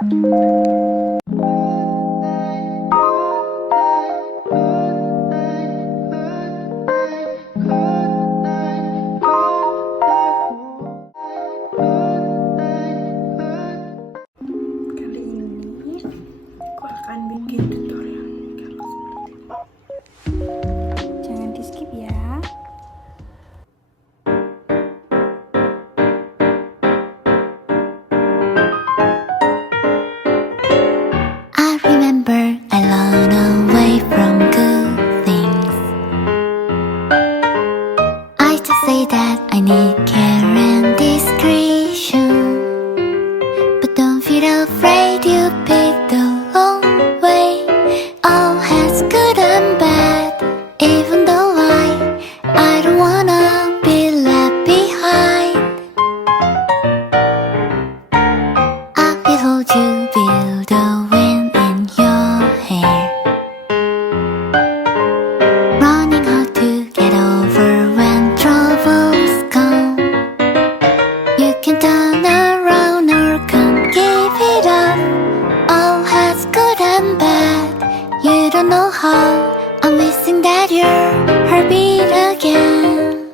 Kali ini aku akan bikin tutorialnya kalau seperti ini. Jangan di skip ya. I remember I run away from good things. I just say that I need care and discretion, but don't feel afraid you pick the wrong way. All has good and bad, even though I don't wanna be left behind. I behold you feel the wind in your hair, running hard to get over when troubles come. You can turn around or can't give it up. All has good and bad, you don't know how. I'm missing that your heartbeat again.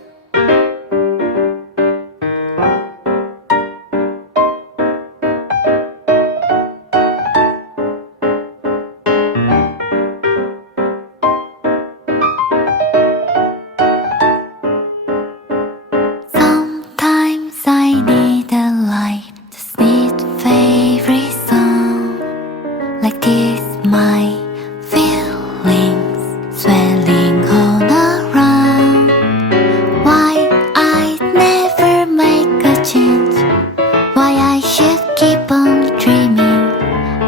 Sometimes I need a light, the sweet favorite song. Like this, my feelings swelling all around. Why I'd never make a change, why I should keep on dreaming.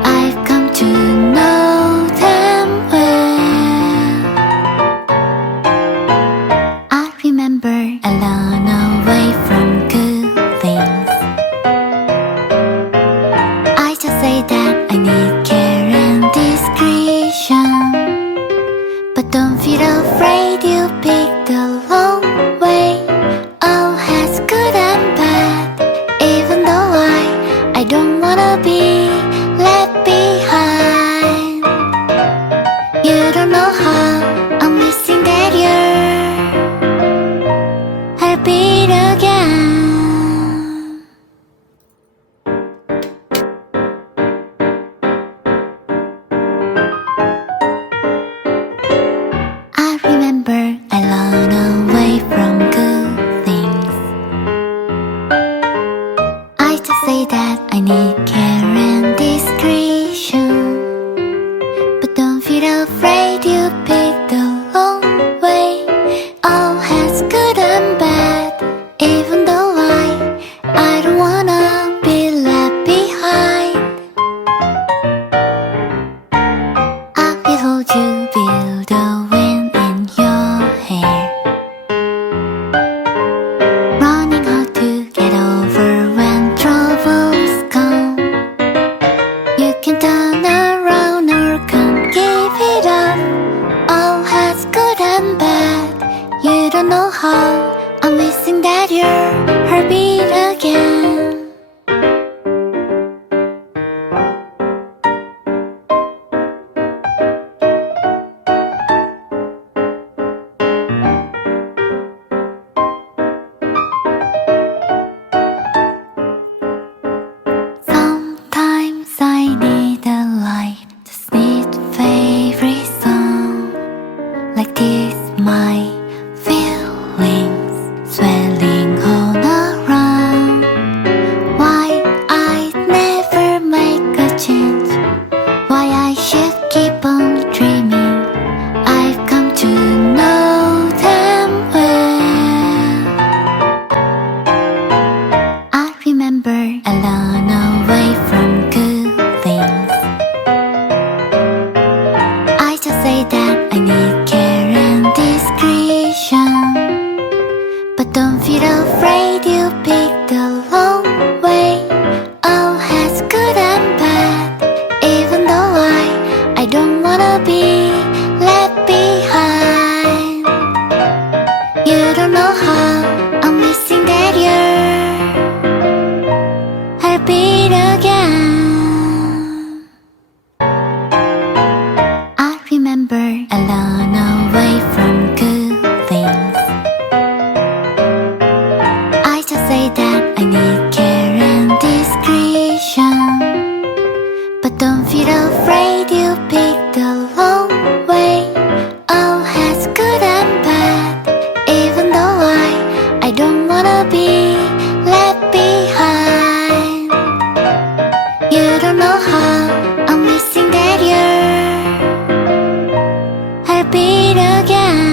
I've come to know them well. I remember I ran away from good things. I just say that I need care and discretion, but don't feel afraid you pick the wrong way. All has good and bad, even though I don't wanna be left behind. You don't know how I'm missing that your heartbeat again. I remember I run away from good things. I just say that I need care and discretion, but don't feel afraid you pick the wrong way. All has good and bad, even though I don't wanna be left behind. I behold you feel the wind in your hair, running hard to get over when troubles come. You can turn don't feel afraid, you pick the long way. All has good and bad, even though I don't wanna be left behind. You don't know how I'm missing that you're heartbeat again.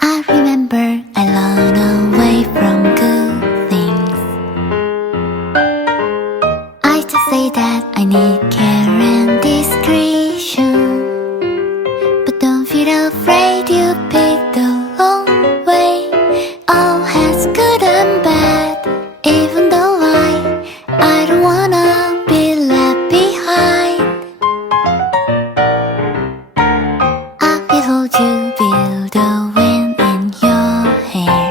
I remember I run away from good things. I just say that I need care and discretion, but don't feel afraid, you pick the long way. All has good and bad, even though I don't wanna be left behind. I will hold you, feel the wind in your hair,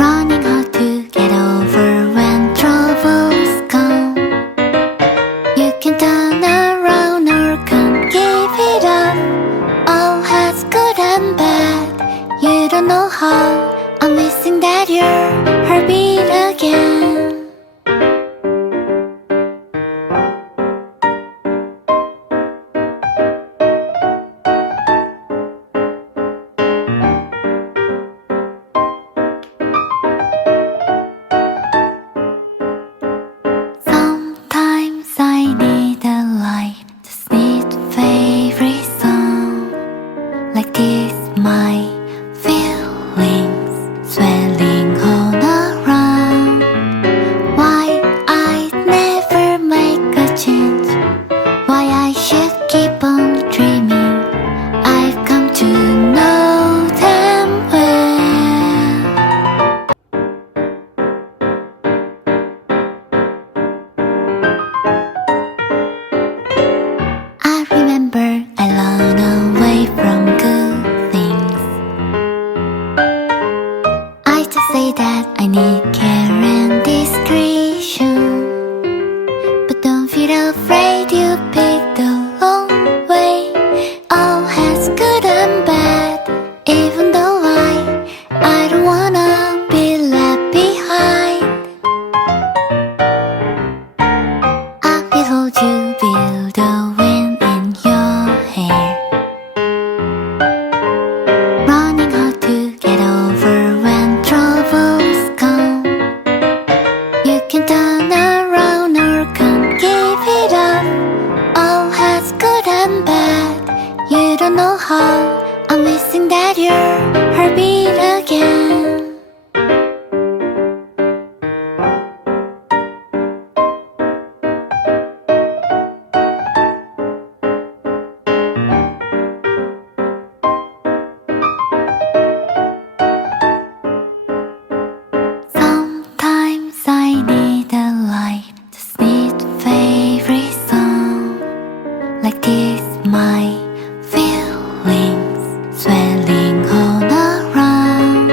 running hard to get over when troubles come. You can turn around or can't give it up. All has good and bad, you don't know how I'm missing that your heartbeat again. Sometimes I need a light, just need favorite song. Like this, my feelings swelling all around. Why I'd never make a change, why I should keep on dreaming. I've come to know them well. I remember I run away from good things. I just say that I need care and discretion, but don't feel afraid, you pick the long way. All has good and bad, even though I don't wanna be left behind. I will hold you, feel the wind in your hair, running hard to get over when troubles come. You can turn around or can't give it up. All has good and bad, you don't know how I'm missing that your heartbeat again. Sometimes I need a light, just need favorite song. Like this, my feelings swelling all around.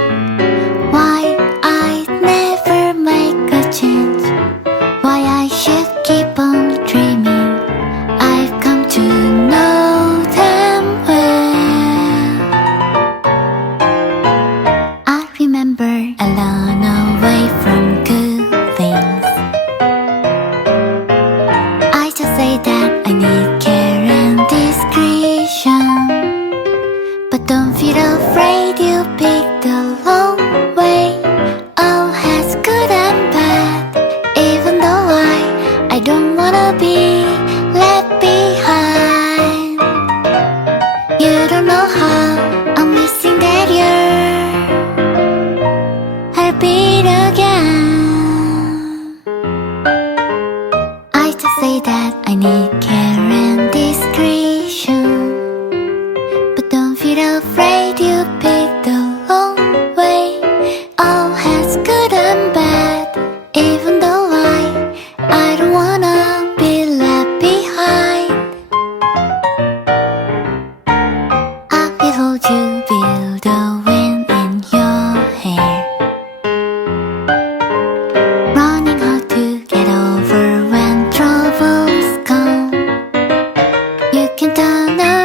Why I'd never make a change, why I should keep on dreaming. I've come to know them well. I remember I run away from good things. I just say that I need care and discretion, but don't feel afraid, you pick the long way. All has good and bad, even though I don't wanna be left behind. You don't know how I'm missing that you're heartbeat again. I just say that I need care and discretion, but don't feel afraid, you pick the long way. All has good and bad, even though I don't wanna be left behind. I will hold you, feel the wind in your hair, running hard to get over when troubles come. You can turn around